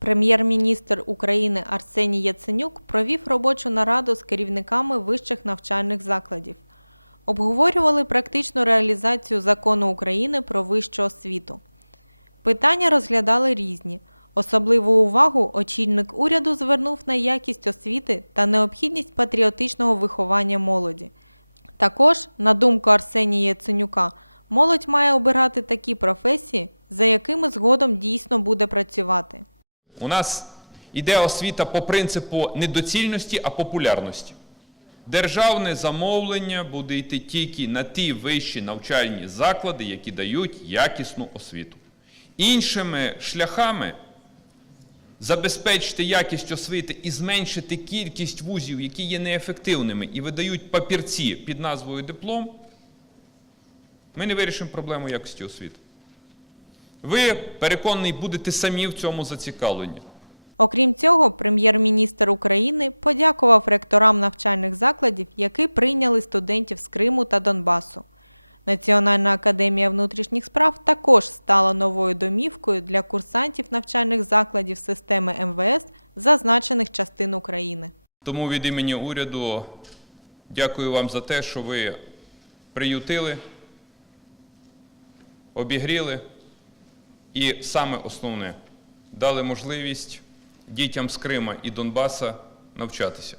Прем'єр-міністр України Арсеній Яценюк провів робочу нараду з керівниками вищих навчальних закладів. Обговорювали практичну реалізацію закону України про вищу освіту. Питання розглядали різні. Особливу увагу очільник уряду звернув на якість освіти та необхідність патріотичного виховання молоді. Також, на думку Арсенія Яценюка, молодь має обирати такі професії, за якими згодом дійсно буде працювати. У нас іде освіта по принципу не доцільності, а популярності. Державне замовлення буде йти тільки на ті вищі навчальні заклади, які дають якісну освіту. Іншими шляхами забезпечити якість освіти і зменшити кількість вузів, які є неефективними і видають папірці під назвою диплом, ми не вирішимо проблему якості освіти. Ви, переконаний, будете самі в цьому зацікавлені. Окрім цього, прем'єр-міністр України подякував ректорам навчальних закладів, які прийняли студентів з Криму та Донбасу. Національна академія внутрішніх справ також стала новою домівкою для курсантів навчальних закладів системи МВС зазначених частин України. Тому від імені уряду дякую вам за те, що ви приютили, обігріли і саме основне дали можливість дітям з Крима і Донбаса навчатися.